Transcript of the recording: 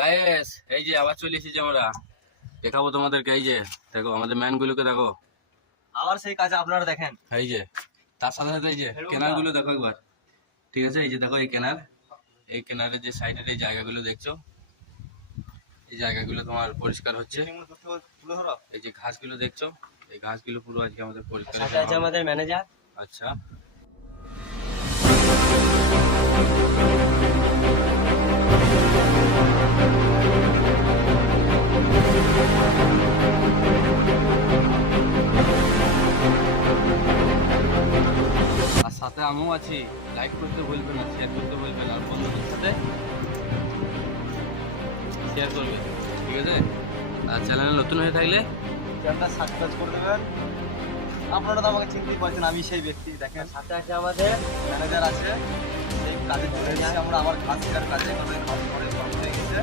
Guys এই যে আবার চলে এসেছি আমরা, দেখাবো তোমাদেরকে। এই যে দেখো আমাদের ম্যান গুলোকে দেখো, আবার সেই কাজে আপনারা দেখেন। এই যে তার সাথে সাথে এই যে কেনার গুলো দেখো একবার, ঠিক আছে? এই যে দেখো এই কেনার, এই কেনারের যে সাইডের এই জায়গাগুলো দেখছো, এই জায়গাগুলো তোমার পরিষ্কার হচ্ছে। এই যে ঘাসগুলো দেখছো, এই ঘাসগুলো পুরো আজকে আমাদের পরিষ্কার সাথে আছে আমাদের ম্যানেজার। আচ্ছা, আর সাথে আমিও আছি। লাইক করতে ভুলবেন না, শেয়ার করতে ভুলবেন না, আর বন্ধুদের সাথে শেয়ার করবেন, ঠিক আছে? আর চ্যানেল নতুন হয়ে থাকলে চ্যানেলটা সাবস্ক্রাইব করে দেবেন। আপনারা তো আমাকে চিনতেই পারছেন, আমি সেই ব্যক্তি। দেখেন সাথে আছে আমাদের ম্যানেজার আছে। সেই কাজে চলে এসেছি আমরা, আমার ঘাস কাটার কাজে, কারণ ঘাস পরে হয়ে গেছে।